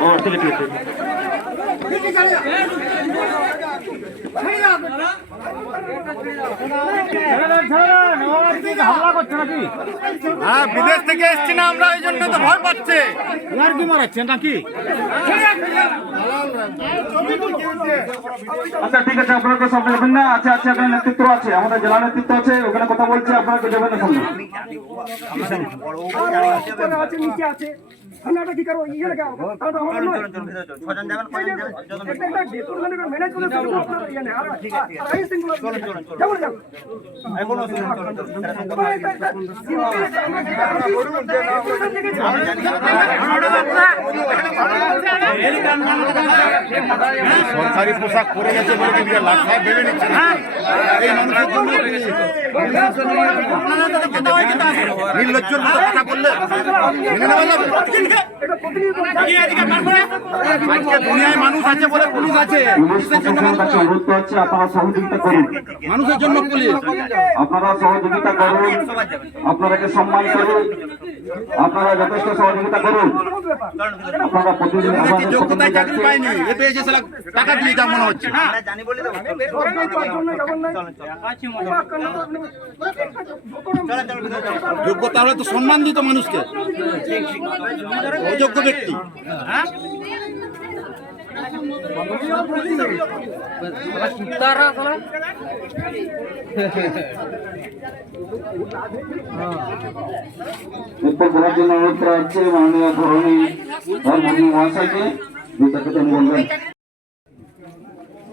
ও ঠিক আছে ঠিক আছে হ্যাঁ বিদেশ থেকে এসছি না আমরা এই জন্য তো ভয় পাচ্ছে। আর কি মারাচ্ছেন নাকি? আচ্ছা ঠিক আছে আপনারা তো সামনে যাবেন না? আচ্ছা আচ্ছা আপনার নেতৃত্ব আছে আমাদের জেলা নেতৃত্ব আছে ওখানে কথা বলছে আপনারা তো যাবেন না সামনে। আছে নিচে আছে কি করব ইয়ে আমরা ছজন যাবেন মানে ইয়ে সরকারি পোশাক পরে গেছে বলে কি লাখ ভেবে নিচ্ছে এই নির্লজ্জর মতো কথা বললে মেনে নেওয়া যাবে আজকে দুনিয়ায় মানুষ আছে বলে পুলিশ আছে পুলিশ প্রশাসনের কাছে হচ্ছে আপনারা সহযোগিতা করুন। মানুষের জন্য আপনারা সহযোগিতা করুন। আপনারাকে সম্মান করুন। আপনারা যথেষ্ট সহযোগিতা করুন। আপনারা প্রতিদিন যোগ্যতায় চাকরি। পাইনি। এ পেয়েছে সালা টাকা দিয়ে যা মনে হচ্ছে। যোগ্যতা হলে তো সম্মান দিত মানুষকে। অযোগ্য ব্যক্তি।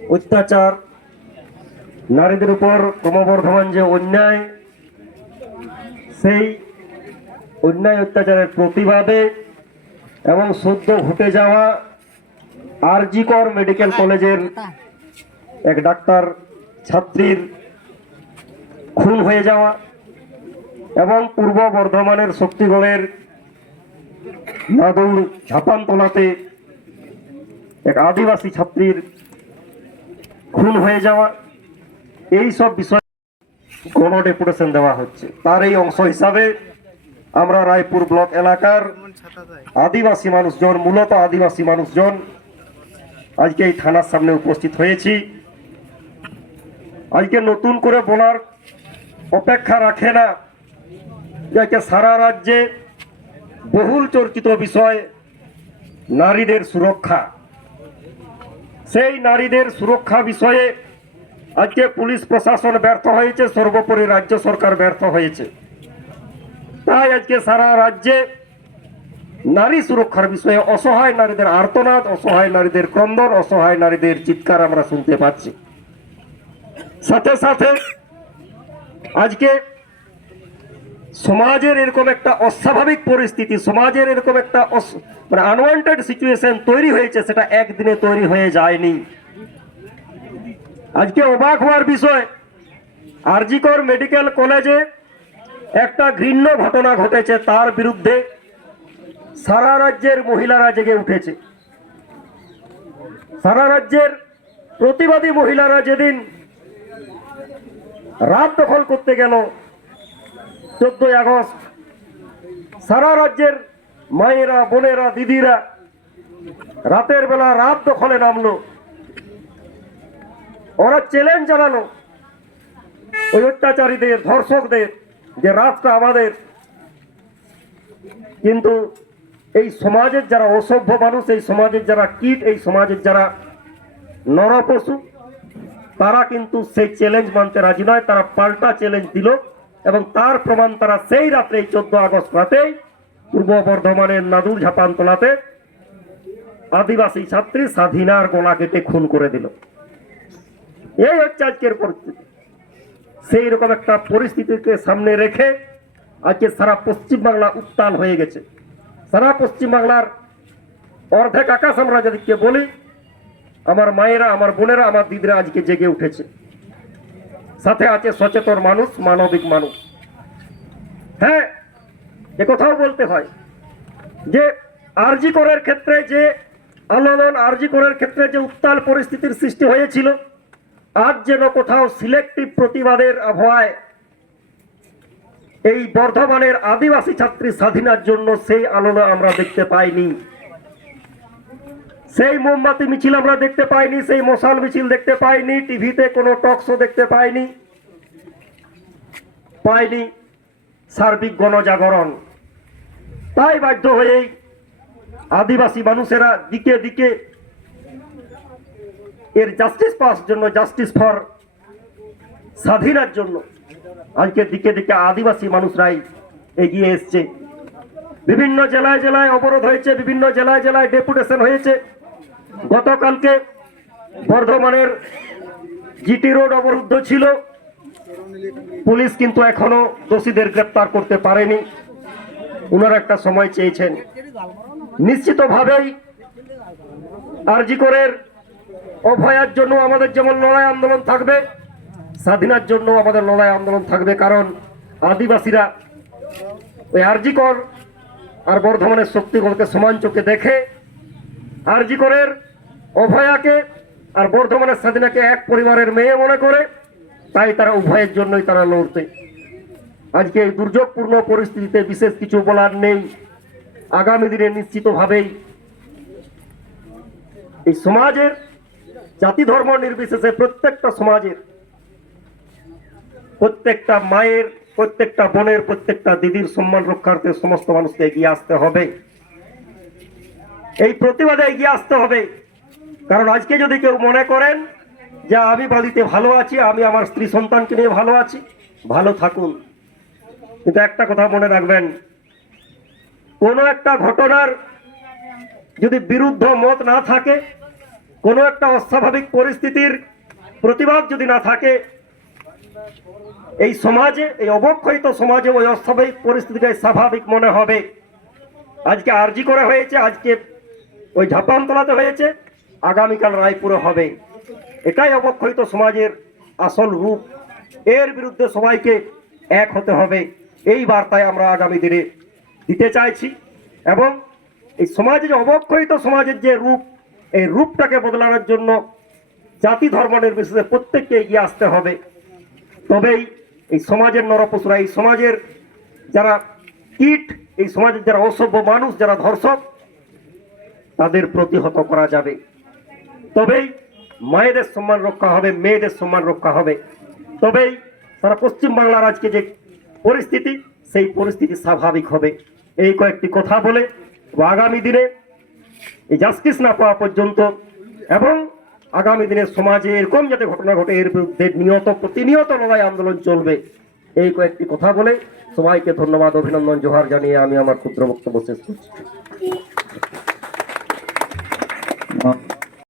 অত্যাচার নারীদের উপর ক্রমবর্ধমান যে অন্যায় সেই অন্যায় অত্যাচারের প্রতিবাদে এবং সদ্য ঘটে যাওয়া আরজিকর মেডিকেল কলেজের এক ডাক্তার ছাত্রীর খুন হয়ে যাওয়া এবং পূর্ব বর্ধমানের শক্তিগড়ের নাদৌর ঝাপানতলাতে এক আদিবাসী ছাত্রীর খুন হয়ে যাওয়া। এই সব বিষয়ে গণ ডেপুটেশন দেওয়া হচ্ছে। তার এই অংশ হিসাবে আমরা রায়পুর ব্লক এলাকার আদিবাসী মানুষজন মূলত আদিবাসী মানুষজন আজকে এই থানার সামনে উপস্থিত হয়েছি। আজকে নতুন করে বলার অপেক্ষা রাখে না যে সারা রাজ্যে বহুল চর্চিত বিষয়, নারীদের সুরক্ষা। সেই নারীদের সুরক্ষা বিষয়ে আজকে পুলিশ প্রশাসন ব্যর্থ হয়েছে, সর্বোপরি রাজ্য সরকার ব্যর্থ হয়েছে। তাই আজকে সারা রাজ্যে নারী সুরক্ষার বিষয়ে অসহায় নারীদের আর্তনাদ, অসহায় নারীদের ক্রন্দন, অসহায় নারীদের চিৎকার আমরা শুনতে পাচ্ছি। সাথে সাথে আজকে সমাজের এরকম একটা অস্বাভাবিক পরিস্থিতি, সমাজের এরকম একটা মানে আনওয়ান্টেড সিচুয়েশন তৈরি হয়েছে, সেটা একদিনে তৈরি হয়ে যায়নি। আজকে অবাক হওয়ার বিষয়, আরজিকর মেডিকেল কলেজে একটা ঘৃণ্য ঘটনা ঘটেছে, তার বিরুদ্ধে সারা রাজ্যের মহিলারা জেগে উঠেছে। সারা রাজ্যের প্রতিবাদী মহিলারা যেদিন রাত দখল করতে গেল, চোদ্দই আগস্ট, সারা রাজ্যের মায়েরা, বোনেরা, দিদিরা রাতের বেলা রাত দখলে নামলো। ওরা চ্যালেঞ্জ জানালো ওই অত্যাচারীদের, ধর্ষকদের যে রাতটা আমাদের। কিন্তু এই সমাজের যারা অসভ্য মানুষ, এই সমাজের যারা কীট, এই সমাজের যারা নরপশু, তারা কিন্তু সেই চ্যালেঞ্জ মানতে রাজি নয়। তারা পাল্টা চ্যালেঞ্জ দিল এবং তার প্রমাণ তারা সেই রাত্রে চোদ্দ আগস্ট রাতেই পূর্ব বর্ধমানের নাদুর ঝাপানতলাতে আদিবাসী ছাত্রী স্বাধীনার গলা কেটে খুন করে দিল। এই হচ্ছে আজকের পরিস্থিতি। সেই রকম একটা পরিস্থিতিকে সামনে রেখে আজকে সারা পশ্চিমবাংলা উত্তাল হয়ে গেছে। সারা পশ্চিমবাংলার অর্ধেক আকাশ আমরা যাদেরকে বলি, আমার মায়েরা, আমার বোনেরা, আমার দিদিরা আজকে জেগে উঠেছে। সাথে আছে সচেতন মানুষ, মানবিক মানুষ। হ্যাঁ এ কথাও বলতে হয় যে আরজি করের ক্ষেত্রে যে আন্দোলন, আরজি করার ক্ষেত্রে যে উত্তাল পরিস্থিতির সৃষ্টি হয়েছিল, আজ যেন কোথাও সিলেক্টিভ প্রতিবাদের আবহাওয়ায় এই বর্ধমানের আদিবাসী ছাত্রী স্বাধীনার জন্য সেই আলোড়ন আমরা দেখতে পাইনি। সেই মোমবাতি মিছিল আমরা দেখতে পাইনি, সেই মশাল মিছিল দেখতে পাইনি, টিভিতে কোনো টক শো দেখতে পাইনি পাইনি সার্বিক গণজাগরণ। তাই বাধ্য হয়েই আদিবাসী মানুষেরা দিকে দিকে এর জাস্টিস পাওয়ার জন্য জাস্টিস ফর স্বাধীনার জন্য আজকে দিকে দিকে আদিবাসী মানুষরাই এগিয়ে এসছে। বিভিন্ন জেলায় জেলায় অবরোধ হয়েছে, বিভিন্ন জেলায় জেলায় ডেপুটেশন হয়েছে। গতকালকে বর্ধমানের জিটি রোড অবরুদ্ধ ছিল। পুলিশ কিন্তু এখনও দোষীদের গ্রেপ্তার করতে পারেনি। ওনারা একটা সময় চেয়েছেন। নিশ্চিতভাবেই আরজিকরের অভয়ার জন্য আমাদের যেমন লড়াই আন্দোলন থাকবে স্বাধীনার জন্য আমাদের লড়াই আন্দোলন থাকবে, কারণ আদিবাসীরা ওই আরজিকর আর বর্ধমানের শক্তিগড়কে সমান চোখে দেখে আরজিকরের অভয়াকে আর বর্ধমানের স্বাধীনাকে এক পরিবারের মেয়ে মনে করে, তাই তারা উভয়ের জন্যই তারা লড়তে। আজকে এই দুর্যোগপূর্ণ পরিস্থিতিতে বিশেষ কিছু বলার নেই। আগামী দিনে নিশ্চিতভাবেই এই সমাজের জাতি ধর্ম নির্বিশেষে প্রত্যেকটা সমাজের প্রত্যেকটা মায়ের, প্রত্যেকটা বোনের, প্রত্যেকটা দিদির সম্মান রক্ষার্থে সমস্ত মানুষকে এগিয়ে আসতে হবে। এই প্রতিবাদে এগিয়ে আসতে হবে। কারণ আজকে যদি কেউ মনে করেন যে আমি বাড়িতে ভালো আছি, আমি আমার স্ত্রী সন্তানকে নিয়ে ভালো আছি, ভালো থাকুন। কিন্তু একটা কথা মনে রাখবেন, কোনো একটা ঘটনার যদি বিরুদ্ধ মত না থাকে, কোনো একটা অস্বাভাবিক পরিস্থিতির প্রতিবাদ যদি না থাকে এই সমাজে, এই অবক্ষয়িত সমাজে ওই অস্বাভাবিক পরিস্থিতিটাই স্বাভাবিক মনে হবে। আজকে আরজি করা হয়েছে, আজকে ওই ঝাপানতলাতে হয়েছে, আগামীকাল রায়পুরে হবে। এটাই অবক্ষয়িত সমাজের আসল রূপ। এর বিরুদ্ধে সবাইকে এক হতে হবে। এই বার্তায় আমরা আগামী দিনে দিতে চাইছি এবং এই সমাজে অবক্ষয়িত সমাজের যে রূপ, এই রূপটাকে বদলানোর জন্য জাতি ধর্ম নির্বিশেষে প্রত্যেককে এগিয়ে আসতে হবে। তবেই এই সমাজের নরপশুরা, এই সমাজের যারা কীট, এই সমাজের যারা অসভ্য মানুষ, যারা ধর্ষক, তাদের প্রতিহত করা যাবে। তবেই মায়েদের সম্মান রক্ষা হবে, মেয়েদের সম্মান রক্ষা হবে। তবেই সারা পশ্চিমবাংলার আজকে যে পরিস্থিতি, সেই পরিস্থিতি স্বাভাবিক হবে। এই কয়েকটি কথা বলে আগামী দিনে এই জাস্টিস না পাওয়া পর্যন্ত এবং আগামী দিনে সমাজে এরকম যাতে ঘটনা ঘটে, এর বিরুদ্ধে নিয়ত, প্রতিনিয়ত লড়াই আন্দোলন চলবে। এই কয়েকটি কথা বলে সবাইকে ধন্যবাদ, অভিনন্দন, জোহার জানিয়ে আমি আমার ক্ষুদ্র বক্তব্য শেষ করছি।